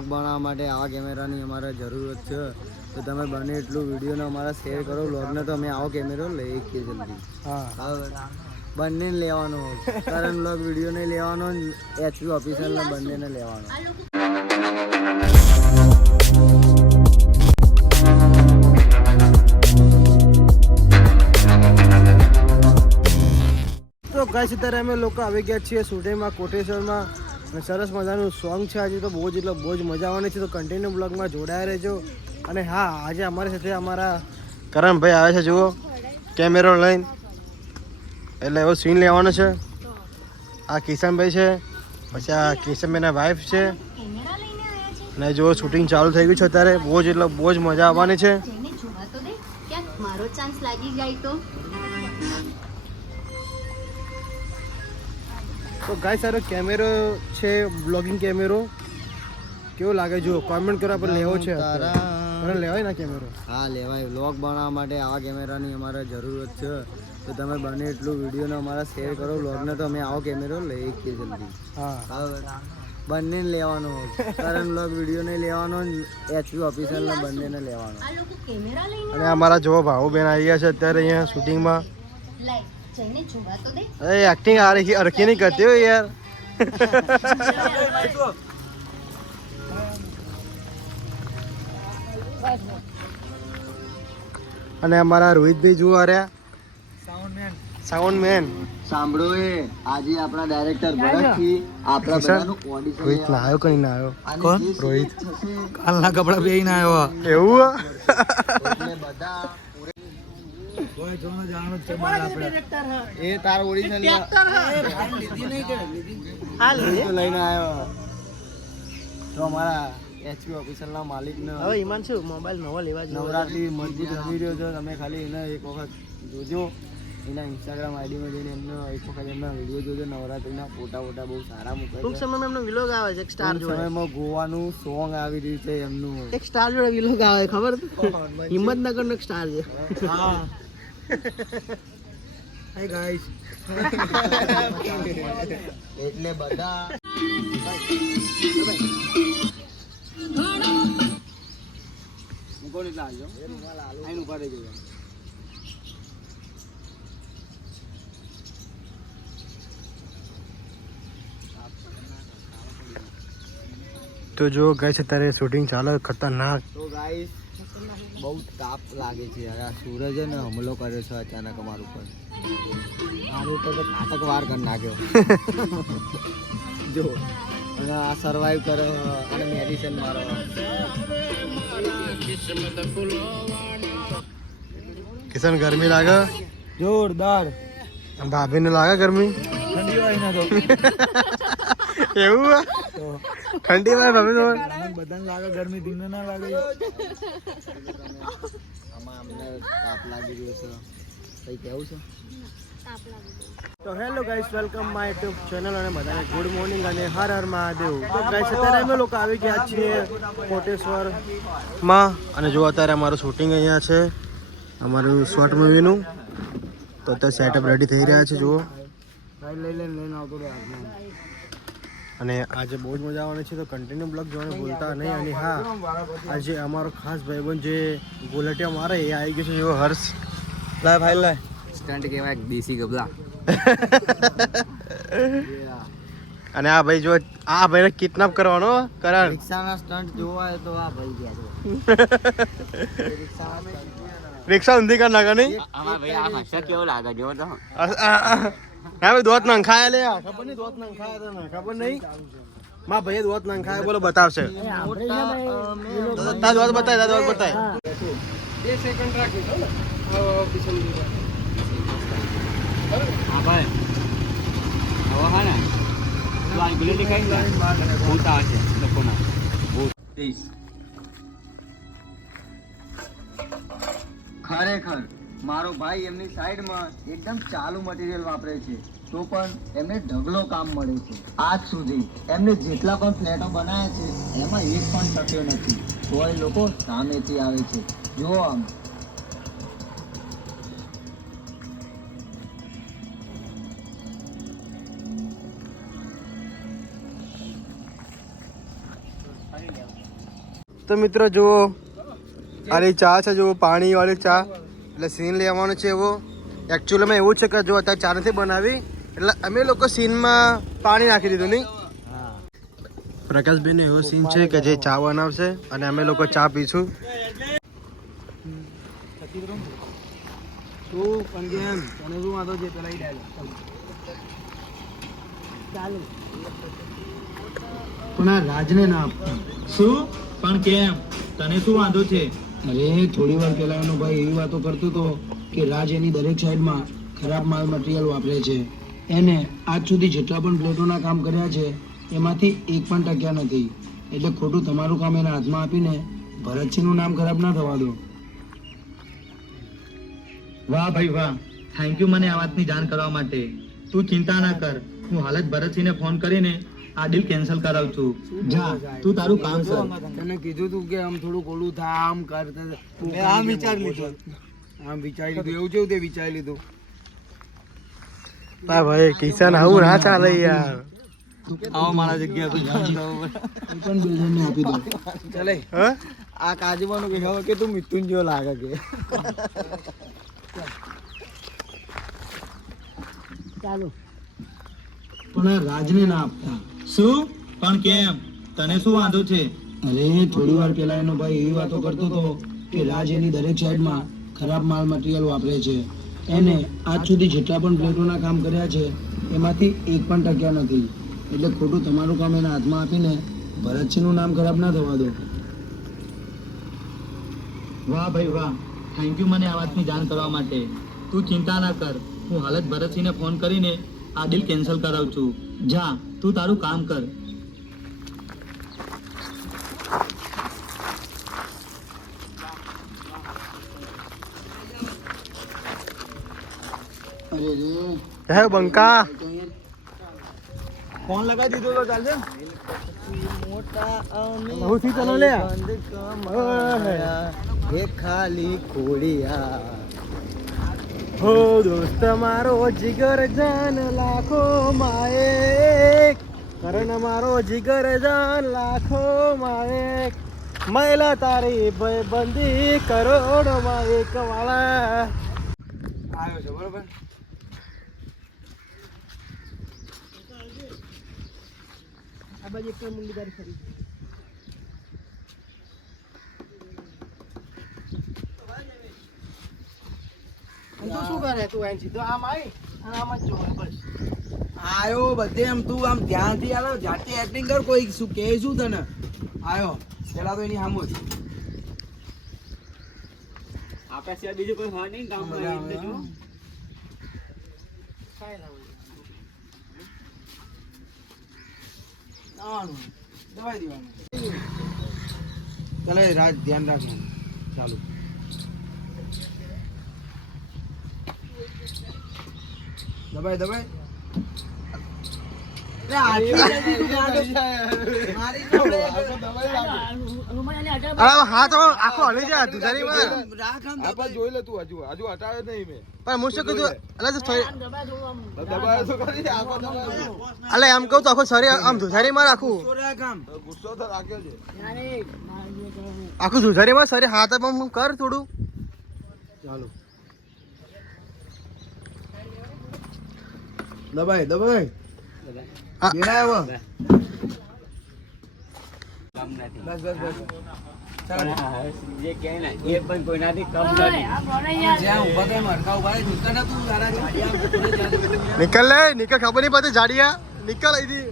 Vlog બનાવવા માટે આવા કેમેરાની અમારે જરૂરત છે. તો તમે બને એટલું વિડીયોને અમારા શેર કરો વ્લોગને, તો અમે આવો કેમેરો લઈ શકીએ જલ્દી. હા બંને લેવાનો, કરણ વ્લોગ વિડીયો ને લેવાનો, એચપી ઓફિશિયલને બંનેને લેવાનો. તો ગાઈસ અત્યારે અમે લોકો આવી ગયા છીએ સુરતમાં કોટેશ્વરમાં, અને સરસ મજાનું સોંગ છે આજે. તો બહુ જ મજા આવવાની છે. તો કન્ટિન્યુ બ્લોગમાં જોડાયા રહેજો. અને હા, આજે અમારી સાથે અમારા કરણભાઈ આવે છે. જુઓ કેમેરો લઈને, એટલે એવો સીન લેવાનો છે. આ કિશનભાઈ છે, પછી આ કિશનભાઈના વાઈફ છે, અને જો શૂટિંગ ચાલુ થઈ ગયું છે અત્યારે. બહુ જ મજા આવવાની છે. મારો ચાન્સ લાગી જાય તો ગાઈસ સારો કેમેરો છે, બ્લોગિંગ કેમેરો કેવો લાગે જુઓ, કોમેન્ટ કરો. આપણે લેવો છે, લેવાય ના કેમેરો? હા લેવાય. વ્લોગ બનાવવા માટે આવા કેમેરાની અમારે જરૂરત છે. તો તમે બને એટલું વિડીયોને અમારા શેર કરો વ્લોગને, તો અમે આવો કેમેરો લઈ શકીએ જલ્દી. હા બંને લેવાનો, કરણ વ્લોગ વિડીયો ને લેવાનો, એચપી ઓફિશિયલને બંનેને લેવાનો. અને અમારા જો ભાઉ બેન આવી ગયા છે અત્યારે અહીંયા શૂટિંગમાં. એક્ટિંગ અરખી નહીં કરતી હો યાર. અને અમારા રોહિતભાઈ જોવા રહ્યા, સાઉન્ડ મેન. સાંભળો એ આજે આપણા ડાયરેક્ટર ભરતથી આપણા બધાનું ઓડિશન રોહિત ના આવ્યો, કઈ ના આવ્યો. કોણ? રોહિત કાલના કપડા પહેરીને આવ્યો. એવું એટલે બધા એ તાર ઓડિશન લઈને આવ્યો. તો અમારા એચપી ઓફિસરના માલિકને હવે ઈમાન શું મોબાઈલ નવો લેવા જ નવરાત્રી મજબૂત રમી રહ્યો છે. તમે ખાલી એને એક વખત જોજો, એના ઇન્સ્ટાગ્રામ આઈડીમાં જઈને એમનો એક વખત એમના વિડીયો જોજો. નવરાત્રીના ફોટા બહુ સારા મૂકે છે. ટૂંક સમયમાં એમનો વિલોગ આવે છે એક સ્ટાર જોડે. સમયમાં ગોવાનું સોંગ આવી રહ્યું છે એમનું. એક સ્ટાર જોડે વિલોગ આવે, ખબર? હિંમતનગરનો એક સ્ટાર છે. હા હે ગાઈસ. એટલે બધા કોની લાજો આઈનું ઉભા રહી ગયું. તો જો ગાઈસ અત્યારે શૂટિંગ ચાલે ખતરનાક. તો ગાઈસ બહુ તાપ લાગે છે. આ સૂરજ ને હુમલો કર્યો છે અચાનક અમારા ઉપર. મારી ઉપર તો ઘાતક વાર કરી નાખ્યો. જો અને આ સર્વાઈવ કરે અને મેડિસિન મારો. કિશન ગરમી લાગે જોરદાર. ભાભી ને લાગે ગરમી? ઠંડી હોય ના તો એવું ઠંડી માં ભાભી તો બધાને લાગે ગરમી, ધીમે ના લાગે. આમાં અમને તાપ લાગી રહ્યો છે. કઈ કેવું છે? તો hello guys, welcome my YouTube channel અને બધાને ગુડ મોર્નિંગ અને હર હર મહાદેવ. તો ગાઈસ અત્યારે અમે લોકો આવી ગયા છીએ કોટેશ્વરમાં, અને જો અત્યારે અમારું શૂટિંગ અહીંયા છે, અમારું શોર્ટ મૂવીનું. તો અત્યારે સેટઅપ રેડી થઈ રહ્યા છે જુઓ. લઈને આવતો અને આજે બહુ જ મજા આવવાની છે. તો કન્ટિન્યુ બ્લોગ જોવાનું ભૂલતા નહીં. અને હા, આજે અમારો ખાસ ભાઈબંધ જે ગોલટિયા મારે એ આવી ગયો છે જેવો હર્ષ. લાય ભાઈ લાય. સ્ટન્ટ કહેવાય દેશી ગબલા. અને આ ભાઈ જો આ ભાઈને કિડનેપ કરવાનો કરણ. રિક્ષાના સ્ટન્ટ જોવા હોય તો આ ભાઈ ગયા છે. રિક્ષા ઊંધી કર નાખે નહીં. આમાં ભાઈ આ ભાષા કેવો લાગે જો તો. હા ભાઈ દોત નંખાયા લે. ખબર નહીં દોત નંખાયા તને ખબર નહીં. માં ભાઈએ દોત નંખાયા બોલો બતાવશે. તાર દોત બતાય, તાર દોત બતાય. 2 સેકન્ડ રાખી દો ને. હા ભાઈ હવે હા ને તું આ ગુલેલી ખાઈ ને ભૂત આવે છે લોકોના. ખરેખર મારો ભાઈ એમની સાઈડમાં એકદમ ચાલુ મટીરિયલ વાપરે છે, તો પણ એમને ઢગલો કામ મળે છે. આજ સુધી એમને જેટલા પણ ફ્લેટો બનાવ્યા છે એમાં એક પણ ટક્યો નથી. તોય લોકો સામેથી આવે છે. જુઓ આમ. તો મિત્રો જુઓ આની ચા છે, જુઓ પાણીવાળી ચા. એટલે સીન લેવાનો છે એવો. એકચ્યુઅલીમાં એવું છે કે જો અત્યારે ચા નથી બનાવી એટલે અમે લોકો સીનમાં પાણી નાખી દીધું નહીં. પ્રકાશભાઈનો એવો સીન છે કે જે ચા બનાવશે અને અમે લોકો ચા પીશું. તું પણ કેમ તને શું વાંધો છે પેલા ચાલુ પણ આ રાજને ના આપતા. શું પણ કેમ તને શું વાંધો છે? અરે થોડી વાર પહેલા એનો ભાઈ એવી વાતો કરતો હતો કે રાજ એની દરેક સાઈડમાં ખરાબ માલ મટીરિયલ વાપરે છે. એને આજ સુધી જેટલા પણ પ્લેટોના કામ કર્યા છે એમાંથી એક પણ ટક્યા નથી. એટલે ખોટું તમારું કામ એના હાથમાં આપીને ભરતસિંહનું નામ ખરાબ ના થવા દો. વાહ ભાઈ વાહ, થેન્ક યુ મને આ વાતની જાણ કરવા માટે. તું ચિંતા ના કર, હું હાલ જ ભરતસિંહને ફોન કરીને આ ડીલ કેન્સલ કરાવું છું. જા તું તારું કામ કર. તને કીધું તું કે આમ થોડું ઓલું થાય આમ કર. આમ વિચારી લીધું એવું છે તે વિચારી લીધું. હા ભાઈ કિશન આવું ના ચાલે યાર. આવો મારા જગ્યા પર પણ બિલ્ડરને આપી દો. ચાલે આ કાજુવાનું કહેવા કે તું મિથુન જેવો લાગે કે ચાલો પણ આ રાજને ના આપતા. શું પણ કેમ તને શું વાંધો છે? અરે થોડી વાર પહેલા એનો ભાઈ એવી વાતો કરતો હતો કે રાજ એની દરેક સાઈડમાં ખરાબ માલ મટીરિયલ વાપરે છે. એને આજ સુધી જેટલા પણ પ્લેટોના કામ કર્યા છે એમાંથી એક પણ ટક્યા નથી. એટલે ખોટું તમારું કામ એના હાથમાં આપીને ભરતસિંહનું નામ ખરાબ ના થવા દો. વાહ ભાઈ વાહ, થેન્ક યુ મને આ વાતની જાણ કરવા માટે. તું ચિંતા ના કર, હું હાલ જ ભરતસિંહને ફોન કરીને આ ડીલ કેન્સલ કરાવું છું. જા તું તારું કામ કર. હે બંકા ફોન લગાવી દીધો તો ચાલશે. બહુથી ચલો લે એ ખાલી ખોડિયા હો દોસ્ત મારો જીગર જાન લાખો માયક કરણ મારો જીગર જાન લાખો માયક મહિલા તારી ભાઈબંધી કરોડો માં એક વાળા આવ્યો છે બરોબર. આ બાજુ એક મુંડી ગાડી ફરી તું શું કરે? તું એમ સીધો આમ આવી અને આમ જ જોવે બસ. આયો બધે એમ તું આમ ધ્યાનથી આલો, જાતે એક્ટિંગ કર. કોઈ શું કહે શું તને? આયો પેલા તો એની સામું જ. આપણા સિવાય બીજું કોઈ હોય નહીં ગામમાં એટલે જો. દવાઈ દેવાનું. ચાલે રાજ ધ્યાન રાખવાનું. ચાલુ દબાઈ દબાઈ હાથ આખો હલી જાય તુજારી માં જોઈ લે તું હજુ હટાવે નહીં મેં પણ હું શું કીધું અલે એમ કહું તો આખો શરીર આમ ધુજારી માં રાખું ગુસ્સો તો રાખ્યો છે આખું ધુજારી માં શરીર હાથ આમ કર થોડું ચાલો દબાઈ દબાઈ જે કહે ને એ પણ કોઈનાથી કમ નથી. નિકલ લે નિકલ ખબર નહીં પડતી જાડિયા નિકલ અહીંથી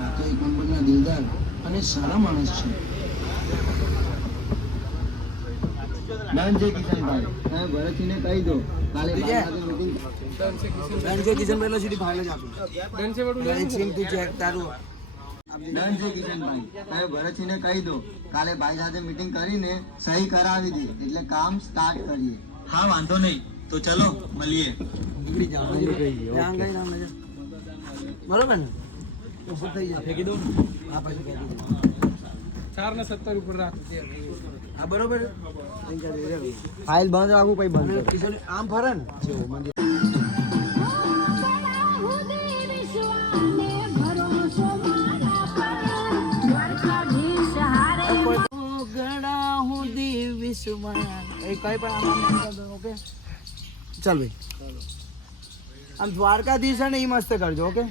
આ તો એક નંબરના દિલદાર અને સારા માણસ છે. ભરતસિંહને કહી દો કાલે ભરતસિંહને કહી દો કાલે ભાઈ સાથે મીટિંગ કરીને સહી કરાવી દે એટલે કામ સ્ટાર્ટ કરીએ. હા વાંધો નહીં તો ચલો મળીએ. બરોબર ને હા બરોબર ફાઇલ બંધ રાખું પછી બંધ આમ ફરે ને દુશ્મન એ કઈ પણ આમ ઓકે ચાલ ભાઈ આમ દ્વારકાધીશ છે ને એ મસ્ત કરજો ઓકે